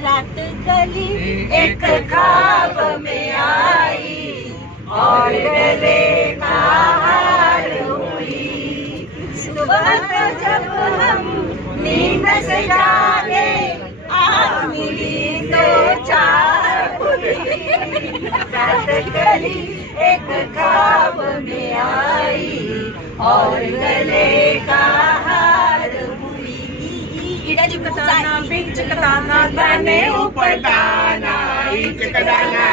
रात गली एक ख्वाब में आई और गले का हार हुई। सुबह जब हम नींद से जागे आँख मिली तो चार खुली। रात गली एक ख्वाब में आई और गले का हार हुई। चिकदाना बिच चिकदाना दाने ऊपर दाना चिकदाना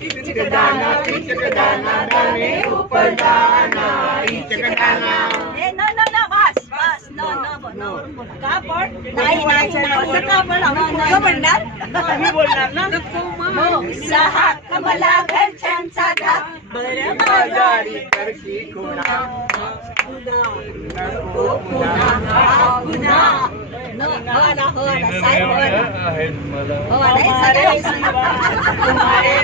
चिकदाना बिच चिकदाना दाने ऊपर दाना चिकदाना। नो नो नो बस बस नो नो नो का पण नाही नाही असं का पण आपण म्हणणार मी बोलणार ना नको सहा कमला घरच्यांचा धा बरं बाजारी करशी खुणा नको पुन्हा पुन्हा नो हवाला हवाला साहेब हवाला तुम्हारे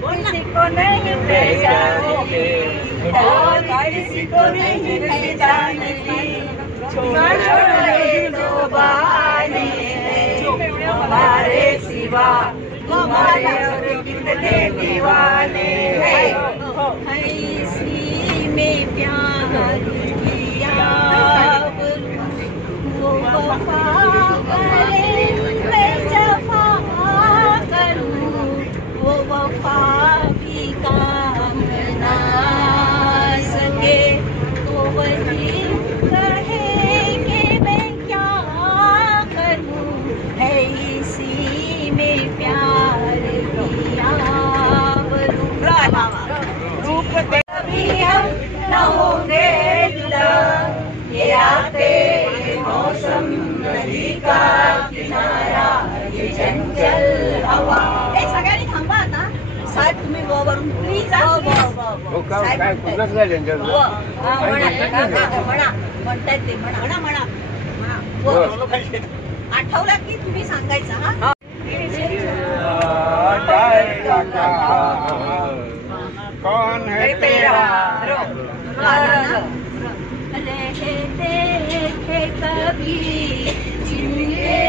किसी को नहीं पहचानती और किसी को नहीं पहचानती। छोड़े दो बहाने हमारे सिवा तुम्हारे और कितने दीवाने हैं। इसी में प्यार किया वो वफा करे मैं जफा करूं वो वफा भी काम ना सके तो वही कहेंगे मैं क्या करूं। है इसी में प्यार किया रूप कभी हम न होंगे जुदा ये आते मौसम नदी का किनारा ये चंचल हवा। सगळ्यांनी थांबा आता साहेब तुम्ही वरून प्लीज म्हणतायत ते म्हणा म्हणा आठवला की तुम्ही सांगायचं हा। कौन है तेरा रहते थे कभी जिनके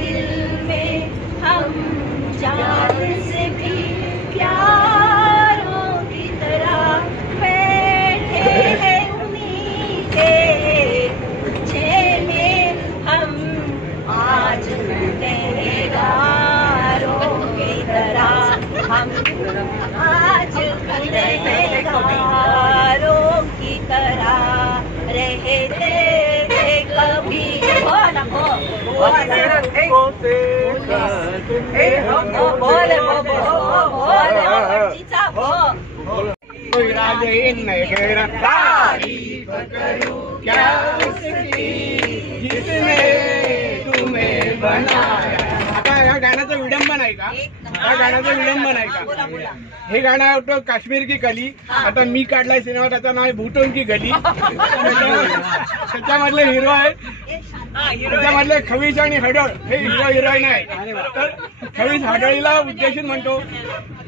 दिल में हम जान से भी प्यारों की तरह बैठे हैं उन्हीं के पीछे में हम आज गुनहगारों की तरह हम आज गुनहगारों की तरह रहते थे कभी। कोई राजे मेरा तारीफ करूं क्या उसकी जिसने तुम्हें बनाया। आता या गाण्याचं विडंबन आहे का? या गाण्याचं विडंबन आहे का? हे गाणं होतं काश्मीर की कली। आता मी काढलाय सिनेमा त्याचं नाव आहे भूटोन की गली। त्याच्यामधले हिरो आहे त्याच्यामधले खवीज आणि हडळ हे हिरो हिरोईन आहे। तर खवीज हडळीला उद्देशून म्हणतो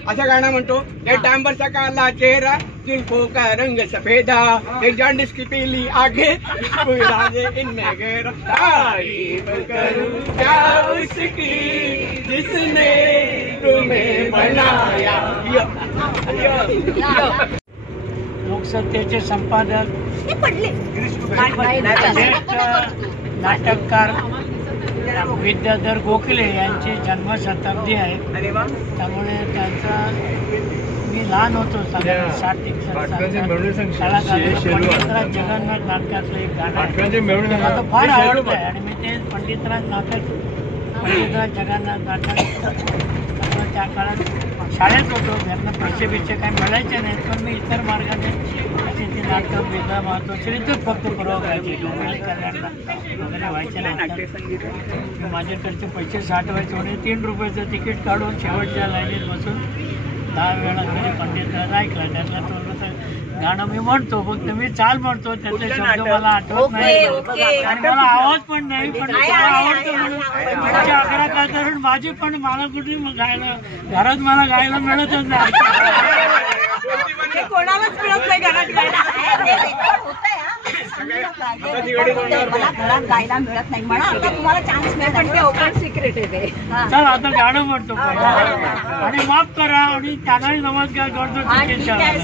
असा गाणं म्हणतो एक डांबरचा काला चेहरा जुल्फों का रंग सफेदा एक जांडिस की पीली आंखें कोई राजे इनमें गिरफ्तारी करूं क्या उसकी जिसने तुम्हें बनाया। लोकसत्तेचे संपादक नाटककार विद्याधर गोखले यांची जन्मशताब्दी आहे। त्यामुळे त्यांचा मी लहान होतो साधारण 60 शाळा पंडितराज जगन्नाथ नाटकातलं एक गाणं मला फार आवडतं आहे आणि मी ते पंडितराज जगन्नाथ नाटक त्या काळात शाळेत होतो। त्यांना पैसे काही मिळायचे नाहीत पण मी इतर मार्गाने असे ते नाटक वेगळा महत्व इथंच फक्त परवा करायचे डोंबिवली कल्याणला वगैरे व्हायचे नाही। माझ्याकडचे पैसे साठवायचे होते 3 रुपयाचं तिकीट काढून शेवटच्या लाईनीत बसून 10 वेळा घरी पंडितराज ऐकला त्यातला तो गाणं मी म्हणतो फक्त मी चाल म्हणतो त्याचे शब्द मला आठवत नाही आणि मला आवाज पण नाही पण आवडतो म्हणून 11 तासावरून माझी पण मला कुठे गायला घरात मला गायला मिळतच नाही। चालत नाही घरात गायला. ते रेकॉर्ड होतंय हा. आता दिवाळी तोंडावर मला घरात गायला मिळत नाही म्हणा आता तुम्हाला चान्स मिळेल पण ते ओपन सिक्रेट आहे ते. चल आता गाणं म्हणतो पहिला. आणि माफ करा आणि त्यांनाही नमस्कार करतो. हा, ठीक आहे.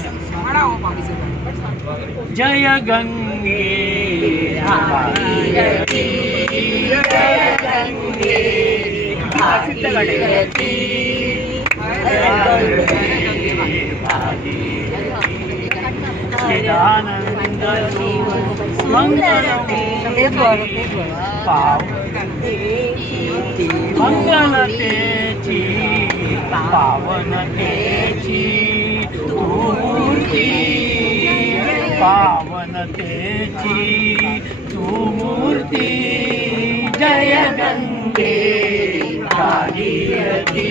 जय गंगे भागीरथी, जय गंगे भागीरथी, चिदानंद मंगल मंगलतेची पावनतेची तू मूर्ती, पावनतेची तू मूर्ती. जय गंगे भागीरथी,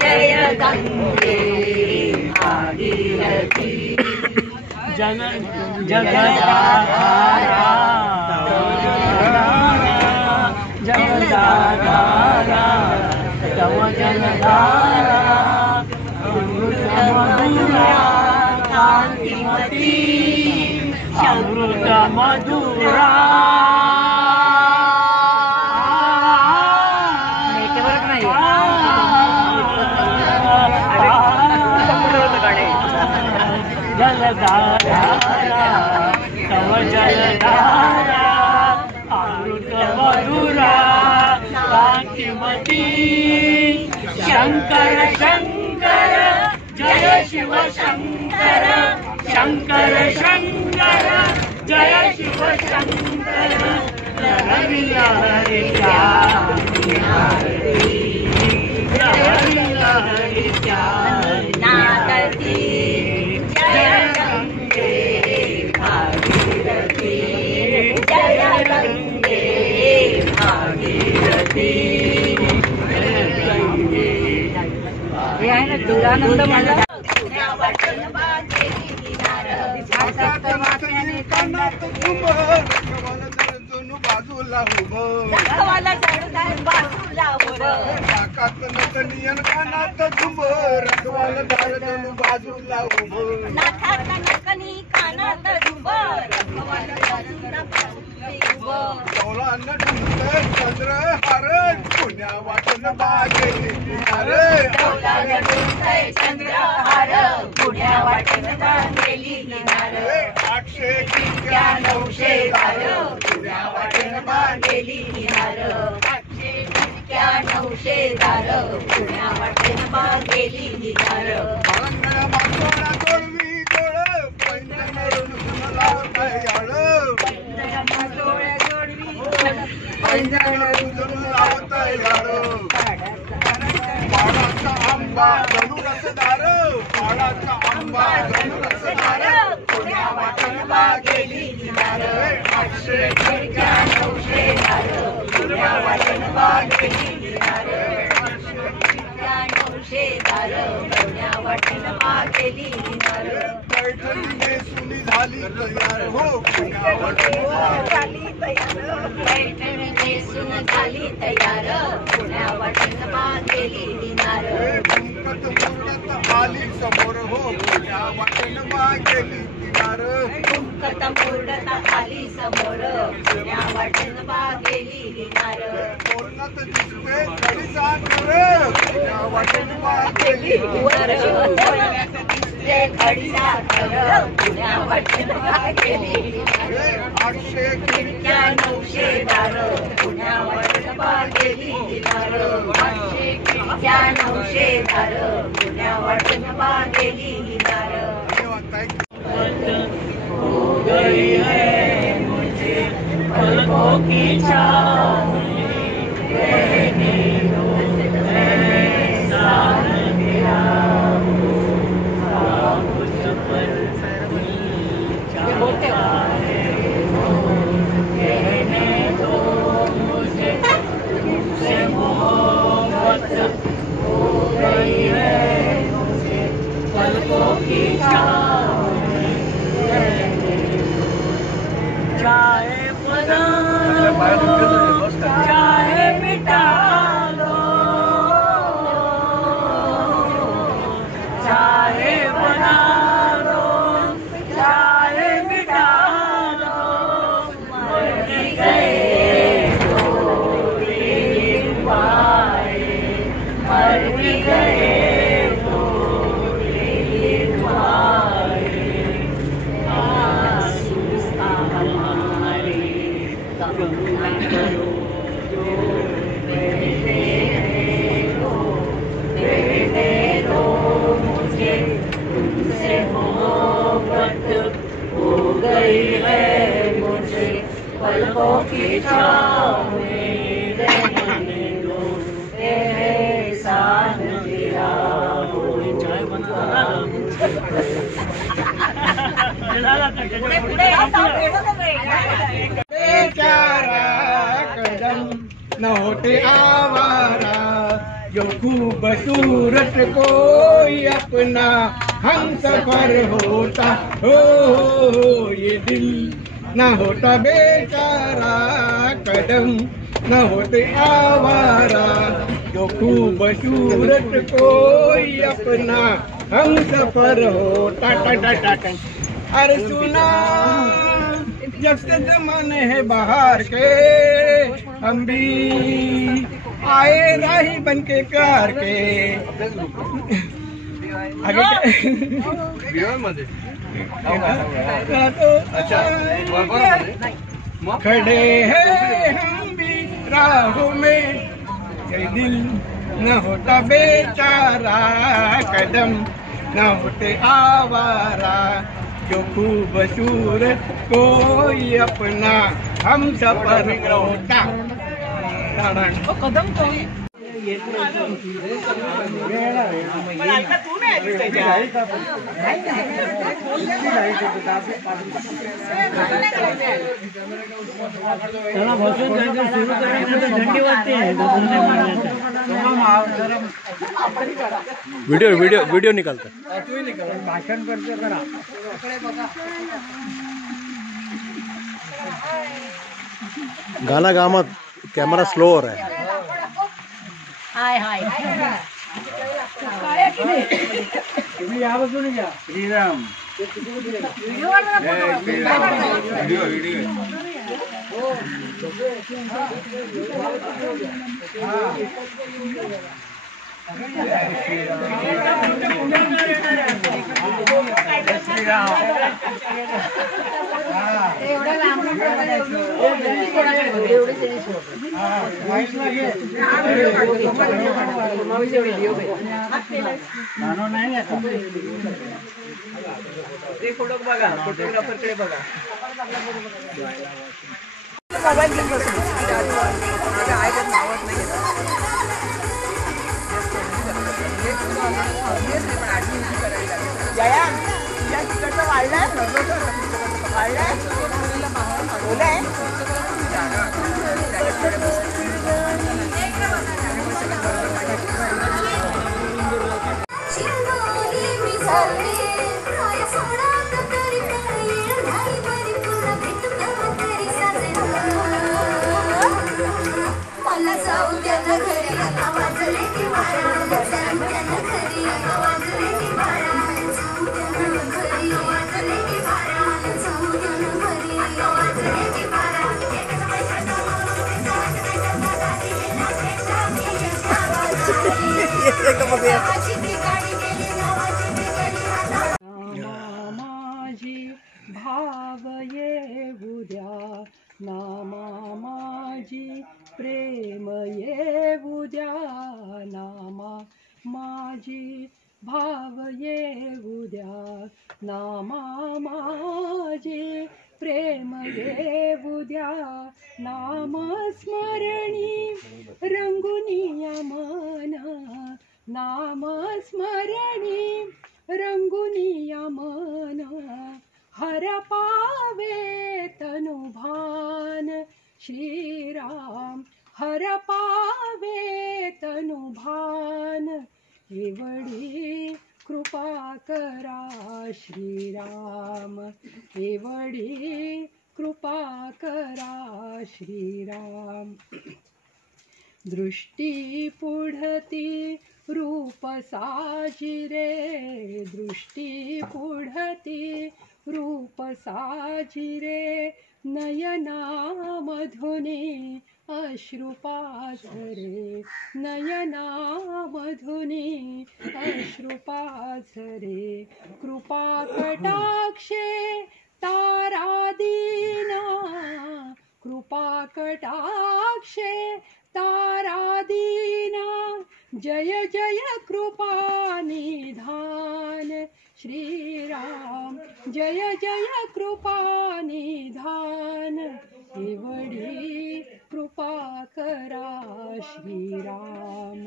जय गंगे भागीरथी, जन जगदाधारा जगदाधारा तव जगदाधारा अमृतमधुरा कांतिमती अमृतमधुरा. जलधारा तव जलधारा अमृत मधुरा कांतिमती. शंकर शंकर जय शिव शंकर, शंकर शंकर जय शिव शंकर. लहरी लहरी लहरी लहरी नादती. जय गंगे भागीरथी, जय गंगे भागीरथी. हे आहे ना दुरानंद म्हणला. बाजूला उभं रखवाला झाडूदार बाजूला उभं, नाकात नकनियन कानात झुंबर, रखवाला झाडून बाजूला उभं. नाकात नकनी कानात झुंबर, रखवाला बाजूला उभं. डोळ्यानं ढुंगतं चंद्रहार, पुण्या वाटण बागेली किनार. डोलानं डुलतंय चंद्रहार, पुण्या वाटेनं बांधलेली किनार. 800 त्या 900 दार, पुण्या वाटेनं बांधलेली किनार. 800 900 दार, पुण्या वाटेनं बांधलेली किनार. बाळंगड्या मागोळा जोडवी जोड, पैंजण रुसून लावताय याळ. पैंजण रुसून लावताय याळ. पाडाचा आंबा जणू रसदार, पाडाचा आंबा जणू रसदार, पुण्या वाटेनं बांधलेली किनार. 800 त्या 900 दार, पुण्या वाटेनं बांधलेली किनार. 800 900 दार, पुण्या वाटेनं बांधलेली किनार. पैठणी नेसुनी झाली तयार हो, पुण्या वाटेनं झाली तयार. पैठणी नेसून झाली तयार, पुण्या वाटेनं बांधलेली किनार. कुंकत मुरडत आली समोर हो, पुण्या वाटेनं बागेली किनार. कुंकत मुरडत आली समोर, पुण्या वाटेनं बांधलेली किनार. तोरणात दिसते खडीचा घर, पुण्या वाटेनं बागेली वर तोरणात दिसते खडीचा घर, पुण्या वाटेनं बांधलेली किनार. 800 खिडक्या 900 दार, पुण्या वाटेनं बांधलेली किनार. 800 खिडक्या 900 दार, पुण्या वाटेनं बांधलेली किनार. हो गई है मुझे पलकों की छाँव, रहने दो ऐसा मेरा कुछ पर दिल चाहता है, रहने दो मुझे तुमसे मोहब्बत हो गई है मुझे पलकों की छाँव. चाहे बना लो, चाहे मिटा लो, चाहे बना लो, तुमसे मोहब्बत हो गई है मुझे पलकों की छाँव में रहने दो एहसान दिया हो चाय बना पुढे या, साप येतो ना वेगळा. बेचारा कदम न होते आवारा जो खूबसूरत कोई अपना हम सफर होता हो ये दिल न होता बेचारा कदम न होते आवारा जो खूबसूरत कोई अपना हम सफर होता टा टा टा टा। अरे सुना जब से जमाने है बाहर के हम भी आए राही बन के प्यार के आगे खड़े हैं हम भी राहों में ये दिल न होता बेचारा कदम न होते आवारा जो खूबसूरत कोई अपना हम सफर होता कदम कोण पण आता तू नाही आलीस त्याच्यात. त्याला बसून जायचं सुरू करायचं थंडी वाजते व्हिडिओ निकालता भाषण करतो करा गाना गा मत कैमरा स्लो हो रहा है हाय हाय तुम्ही या बाजूने घ्या श्रीराम बघा फोटोग्राफरकडे बघा मोबाईल घेऊन बसू. माझ्या आईला नावच नाही येत. जया तुझ्या तिकडचं वाढलंय वाढलंय बोलाय माझी भाव येऊ द्या नामा माझी प्रेम येऊ द्या नामा माझी भाव येऊ द्या नामा माझी प्रेम येऊ द्या नाम स्मरणी रंगुनिया मना नाम स्मरणी रंगुनिया मना हर पावे तनुभान श्रीराम हर पावे तनुभान एवढी कृपा करा श्रीराम एवढी कृपा करा श्रीराम दृष्टी पुढती रूप साजिरे दृष्टी पुढती रूप साजिरे नयनामधुने अश्रुपाझरे नयनामधुने अश्रुपाझरे कृपा कटाक्षे तारादीना कृपा कटाक्षे तारादीना जय जय कृपा निधान श्रीराम जय जय कृपा निधान एवढी कृपा करा श्रीराम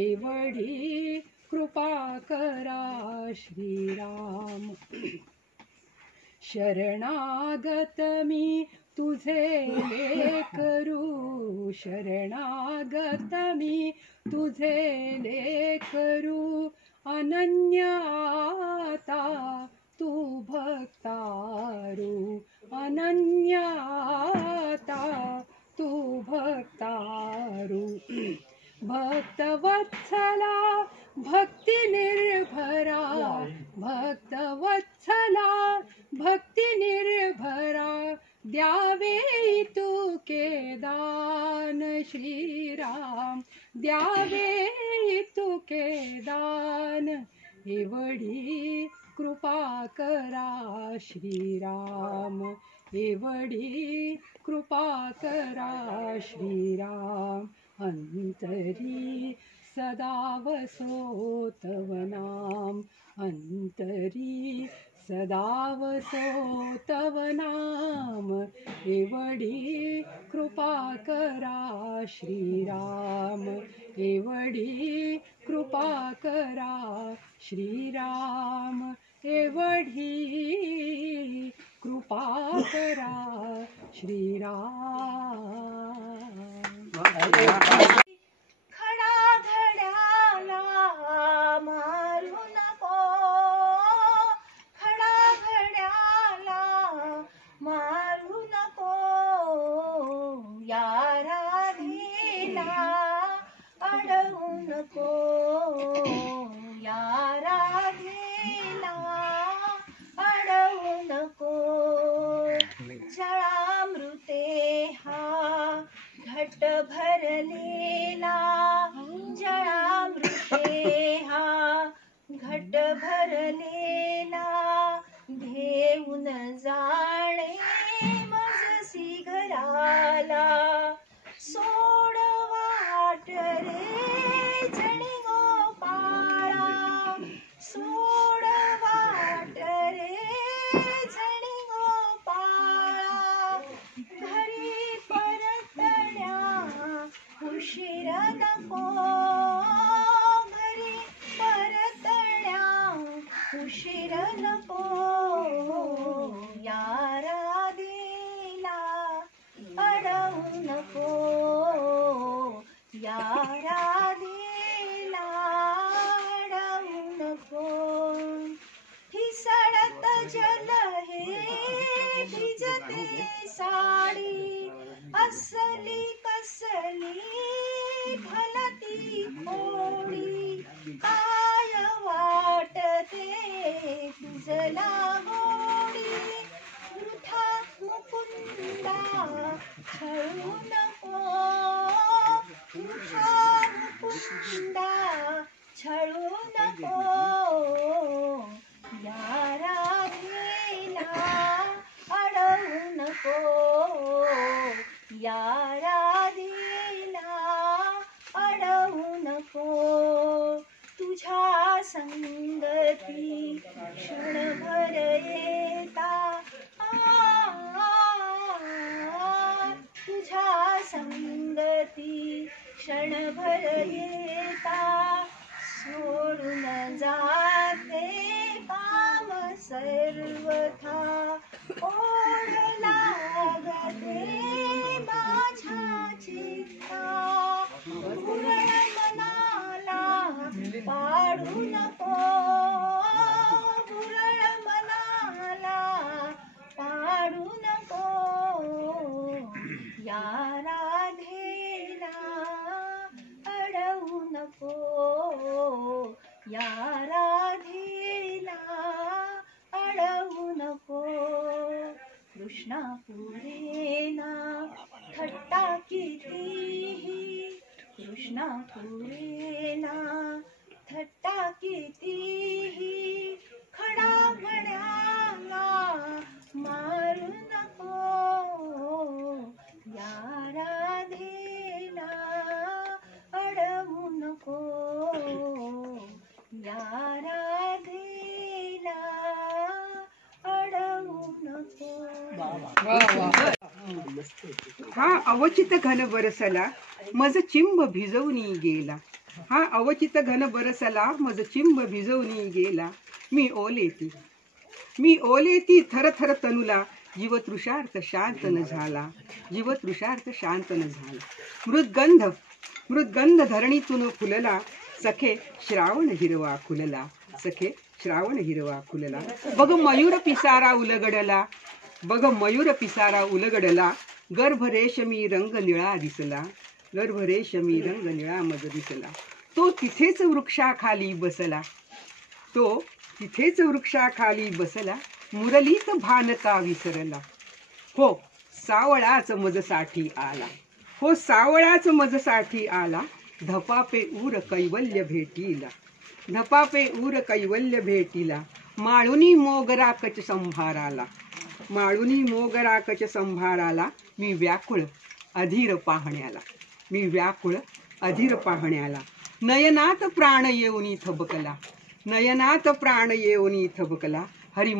एवढी कृपा करा श्रीराम शरणागत मी तुझे लेकरू शरणागत मी तुझे लेकरू अनन्याता तू भक्तारू अनन्याता तू भक्तारू भक्तवत्सला भक्ती निर्भरा भक्तवत्सला भक्ती निर्भरा द्यावे तुके दान श्रीराम द्यावे तुके दान एवढी कृपा करा श्रीराम एवढी कृपा करा श्रीराम अंतरी सदा वसो तव नाम अंतरी सदा वसो तव नाम एवढी कृपा करा श्रीराम एवढी कृपा करा श्रीराम एवढी कृपा करा श्रीराम खडा घड्याला मारू नको खडा घड्याला मारू नको या राधेला अडवू नको या राधेला अडवू नको जळामृते हा घट भरलेला जळामृते हा घट भरलेला घेऊन जाणे मजसी घराला सोड वाट रे जणी गोपाळा सोड वाट रे जणी गोपाळा घरी परतण्या उशीर नको घरी परतण्या उशीर नको या राधेला अडवू नको या राधेला अडवू नको फिसळत जल हे भिजते साडी असली कसली भलती खोडी काय वाटते तुझला गोडी वृथा मुकुंदा छळू नको वृथा मुकुंदा छळू नको या राधेला अडवू नको या राधेला अडवू नको तुझ्या संगती क्षणभर येता तुझ्या संगती क्षणभर येता सोडून जाते काम सर्वथा ओढ लागते माझ्या चित्ता पुरण मनाला पाडू नको पुरण मनाला पाडू नको या राधेला अडवू नको या राधेला अडवू नको कृष्णा पुरेना थट्टा कितीही कृष्णा पुरेना थट्टा कितीही खडा घड्याला मारू नको या राधेला अडवू नको या राधेला हा अवचित घन बरसला मज चिंब भिजवून गेला. हा अवचित घन बरसला मज चिंब भिजवून गेला. मी ओले ती थर थर तनुला जीवतृषार्थ शांत न झाला. जीवतृषार्थ शांत न झाला. मृदगंध धरणीतून फुलला सखे श्रावण हिरवा खुलला. सखे श्रावण हिरवा खुलला. बघ मयूर पिसारा उलगडला. बघ मयूर पिसारा उलगडला. गर्भ रेशमी रंग निळा दिसला. गर्भ रेशमी रंग निळा मज दिसला. तो तिथेच वृक्षाखाली बसला. तो तिथेच वृक्षाखाली बसला. मुरलीत भान का विसरला. हो सावळाच मजसाठी आला. हो सावळाच मजसाठी आला. धपापे ऊर कैवल्य भेटीला. धपापे ऊर कैवल्य भेटीला. माळुनी मोगरा कच संभाराला. माळुनी मोगरा कच संभाराला. मी व्याकुळ अधीर पाहण्याला. मी व्याकुळ अधीर पाहण्याला. नयनात प्राण येऊनी थबकला. नयनात प्राण येऊनी थबकला. हरी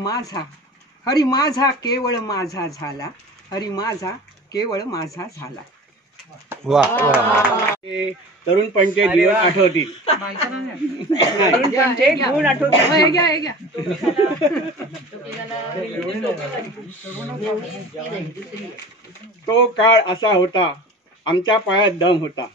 माझा केवळ माझा झाला. हरी माझा केवळ माझा झाला. तरुण पंचायत दिवस आठवतील. तरुण पंचायत गुण आठवतील. तो काळ असा होता आमच्या पायात दम होता.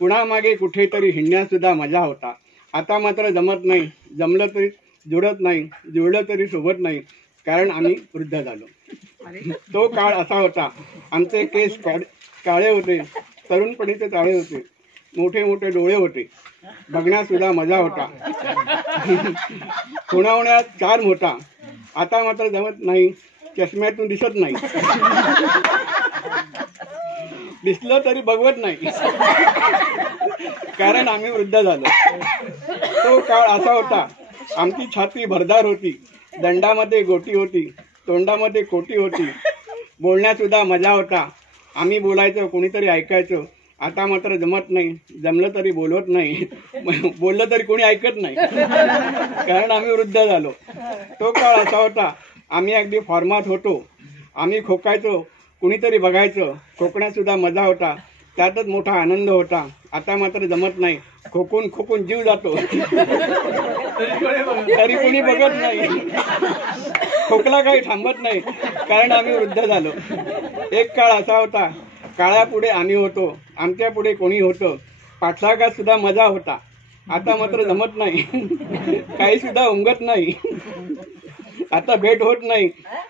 कुणामागे कुठेतरी हिंडण्यात सुद्धा मजा होता. आता मात्र जमत नाही. जमलं तरी जुळत नाही. जुळलं तरी सोबत नाही. कारण आम्ही वृद्ध झालो. तो काळ असा होता आमचे केस काळे होते. तरुणपणीचे ताळे होते. मोठे मोठे डोळे होते. बघण्यात सुद्धा मजा होता. खुणावण्यात चार्म होता. आता मात्र जमत नाही. चष्म्यातून दिसत नाही. दिसलं तरी बघवत नाही. कारण आम्ही वृद्ध झालो. तो काळ असा होता आमची छाती भरदार होती. दंडामध्ये गोटी होती. तोंडामध्ये कोटी होती. बोलण्यात सुद्धा मजा होता. आम्ही बोलायचो कोणीतरी ऐकायचो. आता मात्र जमत नाही. जमलं तरी बोलवत नाही. बोललं तरी कोणी ऐकत नाही. कारण आम्ही वृद्ध झालो. तो काळ असा होता आम्ही अगदी फॉर्मात होतो. आम्ही खोकायचो कुणीतरी बघायचं. खोकण्यात सुद्धा मजा होता. त्यातच मोठा आनंद होता. आता मात्र जमत नाही. खोकून जीव जातो. तरी कोणी बघत नाही. खोकला काही थांबत नाही. कारण आम्ही वृद्ध झालो. एक काळ असा होता काळापुढे आम्ही होतो. आमच्या पुढे कोणी होतं. पाठलागात सुद्धा मजा होता. आता मात्र जमत नाही. काही सुद्धा उमगत नाही. आता भेट होत नाही.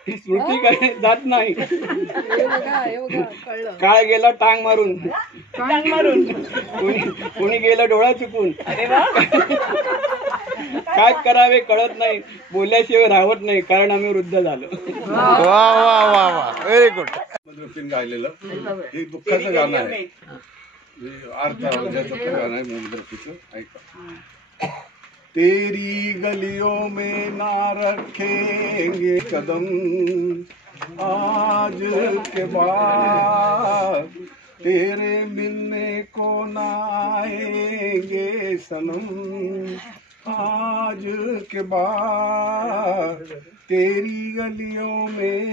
स्मृती काही जात नाही. काळ गेला टांग मारून. कोणी गेलं डोळा चुकून. काय करावे कळत नाही. बोलल्याशिवाय राहत नाही. कारण आम्ही वृद्ध झालो. Very good. गायलेलं हे दुःखाचं गाणं आहे. अर्थाचं गाणं आहे मोहम्मद ऐका. तेरी गलियों में ना रखेंगे कदम आज के बाद. तेरे मिलने को ना आएंगे सनम आज के बाद. तेरी गलियों में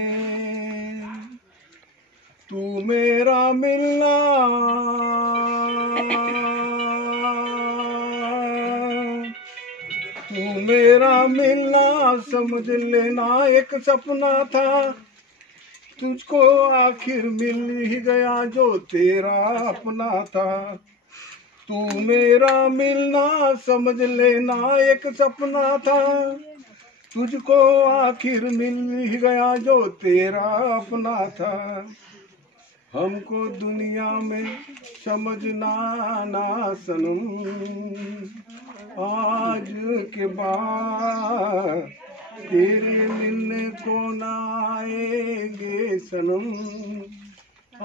तू मेरा मिलना तू मेरा मिलना समझ लेना एक सपना था. तुझको आखिर मिल ही गया जो तेरा अपना था. तू मेरा मिलना समझ लेना एक सपना था. तुझको आखिर मिल ही गया जो तेरा अपना था. हमको दुनिया में समझना ना सनम आज के बाद. तेरे मिलने को ना आएंगे सनम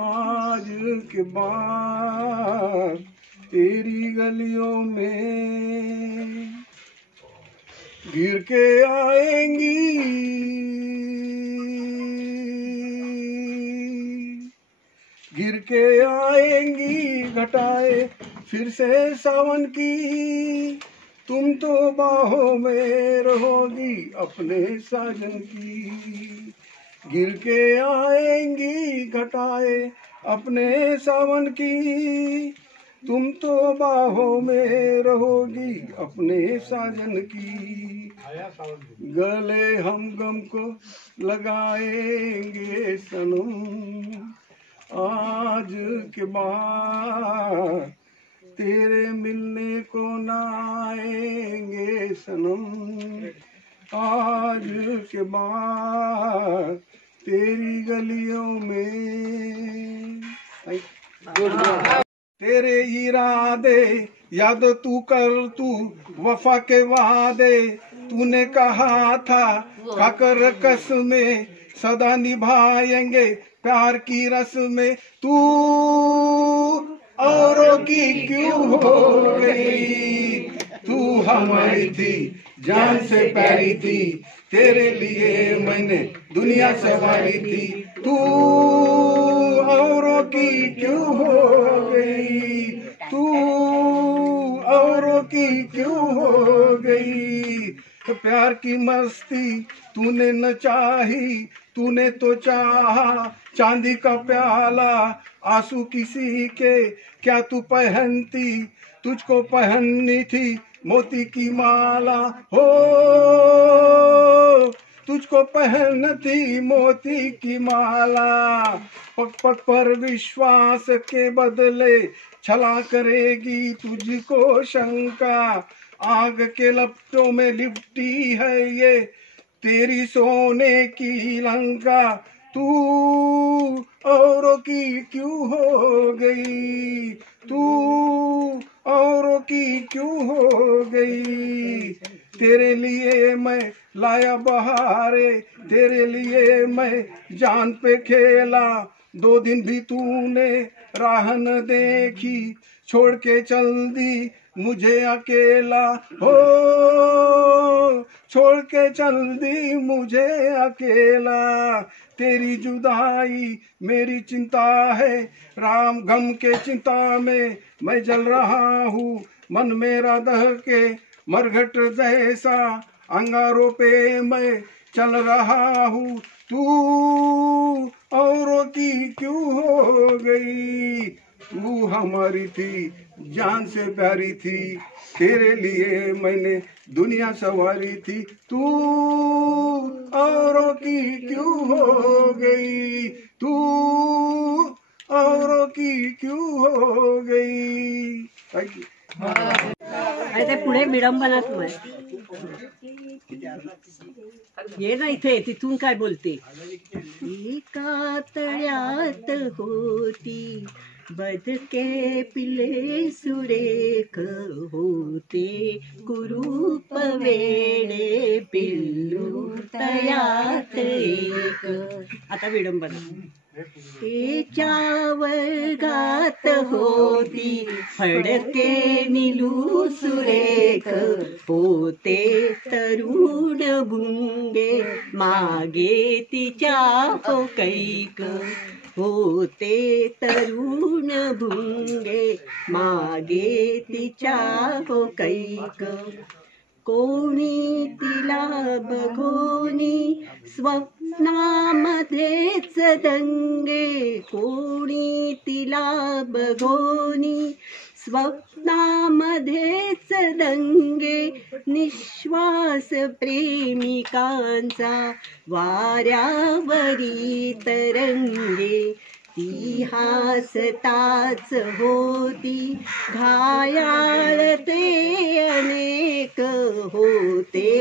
आज के बाद. तेरी गलियों में गिर के आएंगी गिर के आएंगी घटाए फिर से सावन की. तुम तो बाहों में रहोगी अपने साजन की. गिर के आएंगी घटाए अपने सावन की, तुम तो बाहों में रहोगी अपने साजन की। गले हम गम को लगाएंगे सनम, आज के बाद तेरे मिलने को ना आएंगे सनम, आज के बाद तेरी गलियों में। तेरे इरादे याद तू कर, तू वफा के वादे तूने कहा था, खाकर कसमें सदा निभाएंगे प्यार की रस्में। तू औरों की क्यों हो गई, तू हमारी थी जान से प्यारी थी, तेरे लिए मैंने दुनिया संवारी थी। तू औरों की क्यों हो गई, तू औरों की क्यों हो गई। प्यार की मस्ती तूने न चाही, तूने तो चाहा चांदी का प्याला, आंसू किसी के क्या तू पहनती, तुझको पहननी थी मोती की माला। हो तुझको पहनती मोती की माला, पग पग पर विश्वास के बदले छला करेगी तुझको शंका। आग के लपटों में लिपटी है ये तेरी सोने की लंका। तू औरों की क्यों हो गई, तू औरों की क्यों हो गई। तेरे लिए मैं लाया बहारे, तेरे लिए मैं जान पे खेला, 2 दिन भी तूने राह न देखी, छोड़ के चल दी मुझे अकेला। हो छोड़ के चल दी मुझे अकेला, तेरी जुदाई मेरी चिंता है, राम गम के चिंता में मैं जल रहा हूँ। मन मेरा दह के मरघट जैसा अंगारों पे मैं चल रहा हूँ। तू औरों की क्यों हो गई, तू हमारी थी जान से प्यारी थी, तेरे लिए मैंने दुनिया सवारी थी। तू औरों की क्यों हो गई, तू औरों की क्यों हो गई। थँक्यू। आणि ते पुढे विडंबनात मग ये ना इथे तिथून काय बोलते। एका तळ्यात होती बदके पिले सुरेख होते, कुरूप वेडे पिल्लू तळ्यात एक। आता विडंबना। तेच्या वर्गात होती फडके निलू सुरेख होते, तरुण भुंगे मागे तिच्या हो कैक होते, तरुण भुंगे मागे तिच्या हो कैक। कोणी तिला बघोनी स्वप्नामध्येच दंगे, कोणी तिला बघोनी स्वप्नामध्येच दंगे, निश्वास प्रेमिकांचा वाऱ्यावरी तरंगे। ती हासताच होती घायाळ ते अनेक होते,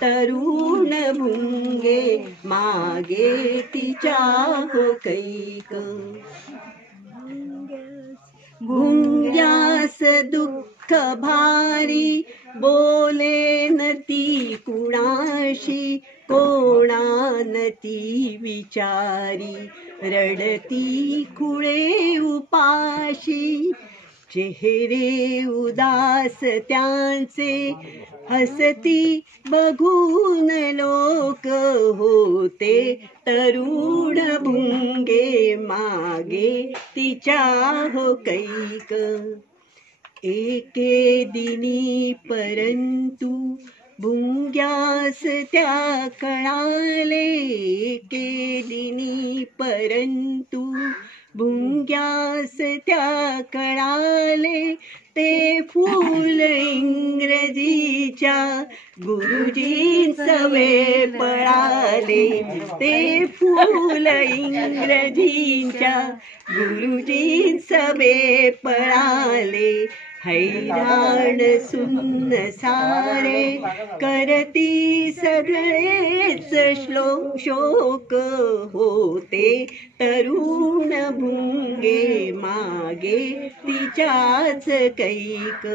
तरुण भुंगे मागे तिच्या हो कैक। भुंग्यास दुःख भारी बोले न ती कुणाशी, कोणान ती विचारी रडती खुळे उपाशी। चेहरे उदास त्यांचे हसती बघून लोक होते, तरुण भुंगे मागे तिच्या हो कैक। एके दिनी परंतु भुंग्यास त्या कळाले केलिनी परंतु भुंग्यास त्या कळाले ते फूल इंग्रजीच्या गुरुजींचं वेळ पळाले ते फूल इंग्रजींच्या गुरुजींचं वेळ पळाले हैराण सुन्न सारे करती सगळेच शोक होते तरुण भुंगे मागे तिच्याच कैक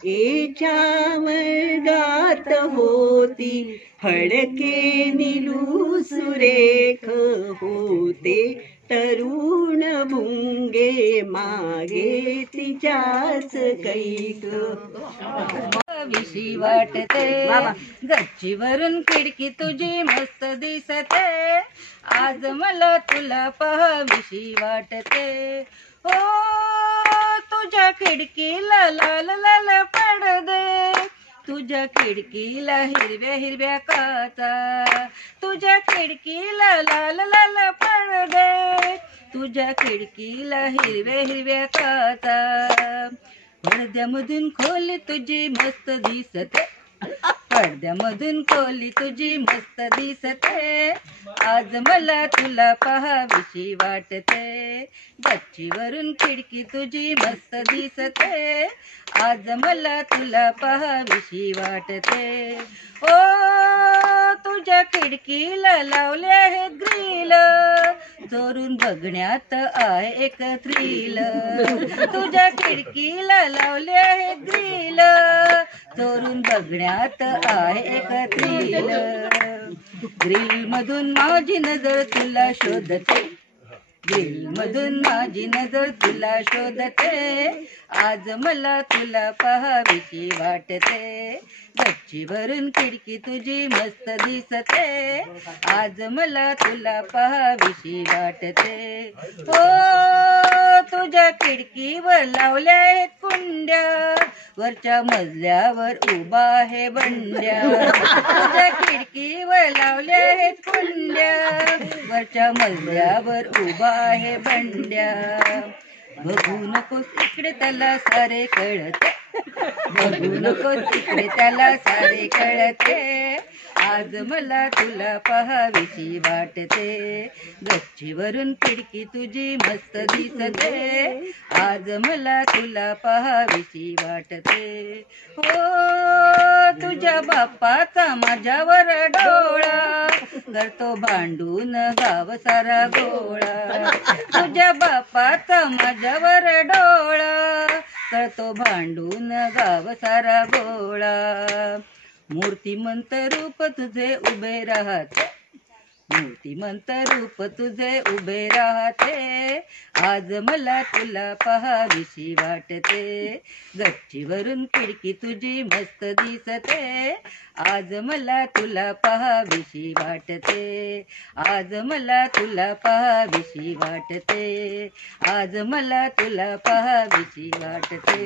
एच्या वर्गात होती फडके निलू सुरेख होते तरुण भुंगे मागे तिच्याच कैक विशी वाटते गच्चीवरून खिडकी तुझी मस्त दिसते आज मला तुला पाहाविशी वाटते ओ तुझ्या खिडकीला लाल लाल पडदे तुझ्या खिडकीला हिरव्या हिरव्या काचा तुझ्या खिडकीला लाल लाल पडदे तुझ्या खिडकीला हिरव्या हिरव्या काचा पडद्यामधून खोली तुझी मस्त दिसते पडद्यामधून खोली तुझी मस्त दिसते आज मला तुला पाहाविशी वाटते गच्चीवरून खिडकी तुझी मस्त दिसते आज मला तुला पाहाविशी वाटते ओ तुझ्या खिडकीला लावले आहे ग्रिल चोरून बघण्यात आहे एक थ्रिल तुझ्या खिडकीला लावले आहे ग्रिल चोरून बघण्यात आहे एक थ्रिल ग्रिल मधून माझी नजर तुला शोधते ग्रिल मधून माझी नजर तुला शोधते आज मला तुला पाहाविशी वाटते गच्चीवरून खिडकी तुझी मस्त दिसते आज मला तुला पाहाविशी वाटते हो तुझ्या खिडकीवर लावल्या आहेत कुंड्या वरच्या मजल्यावर उभा आहे बंड्या तुझ्या खिडकीवर लावल्या आहेत कुंड्या वरच्या मजल्यावर उभा आहे बंड्या बघू नकोस इकडे त्याला सारे कळते बघू नकोस इकडे त्याला सारे कळते आज मला तुला पाहाविशी वाटते गच्चीवरून खिडकी तुझी मस्त दिसते आज मला तुला पाहाविशी वाटते हो तुझ्या बापाचा माझ्यावर डोळा करतो भांडून गाव सारा गोळा तुझ्या बापाचा माझ्यावर डोळा करतो भांडून गाव सारा गोळा मूर्तिमंत रूप तुझे उभे राहते मूर्तिमंत रूप तुझे उभे राहते आज मला तुला पाहाविशी वाटते गच्चीवरून खिडकी तुझी मस्त दिसते आज मला तुला पाहाविशी वाटते आज मला तुला पाहाविशी वाटते आज मला तुला पाहाविशी वाटते